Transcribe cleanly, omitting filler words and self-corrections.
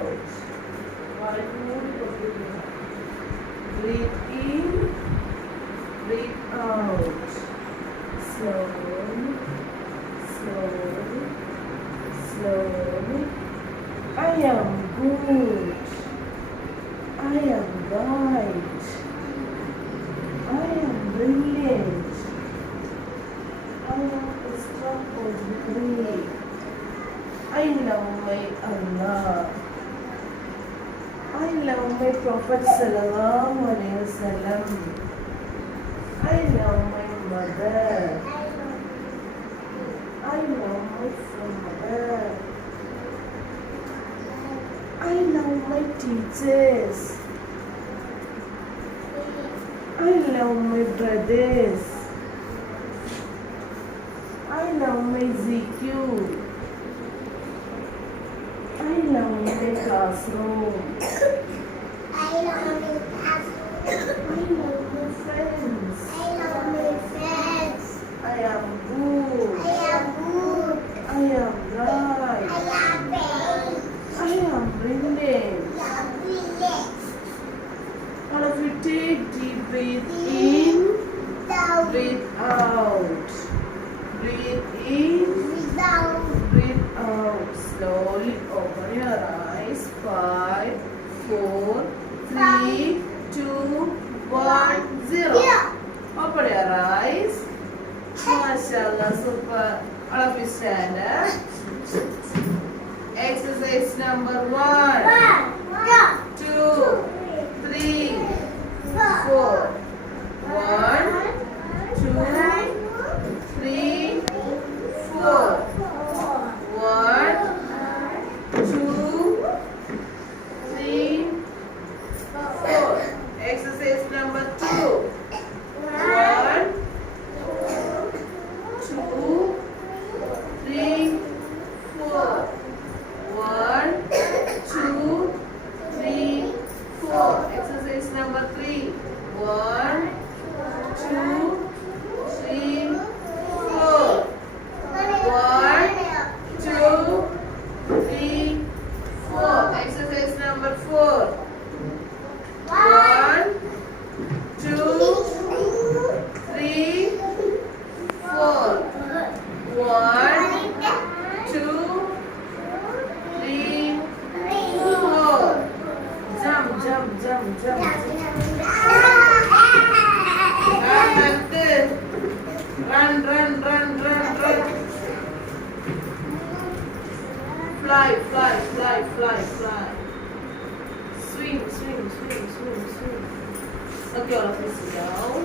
out. Breathe in, breathe out. Slowly, slowly, slowly. I am good. I am right. I am brilliant. I am extraordinary. I love my Allah. I love my Prophet Sallallahu Alaihi Wasallam. I love my mother. I love my father. I love my teachers. I love my brothers. I love my ZQ. I love my classroom. I love my classroom. I love my friends. I love my friends. I am good. I am good. I am right. I am brave. I am brilliant. I am brilliant. All of you take deep breath in, Down. breathe out. Breathe in, Down. breathe out. Slowly open your eyes. 5, 4, 3, 2, 1, 0. Open your eyes. MashaAllah, super. All of you stand up. Exercise number 1, 2, 3, 4. 1, 2, 3, 4. 1, 2, 3, 4. Exercise number 2. 1, 2, 3, 4. 1, 2, 3, 4. Exercise number 3. 1, 2, 3, 4. 1, 2, 3, 4. Exercise number 4. 1, 2, 3, 4. 1, 2, 3, 4. Jump, jump, jump, jump. Run, run, run, run, run. Fly, fly, fly, fly, fly. Swing, swing, swing, swing, swing. Okay, all of you sit down.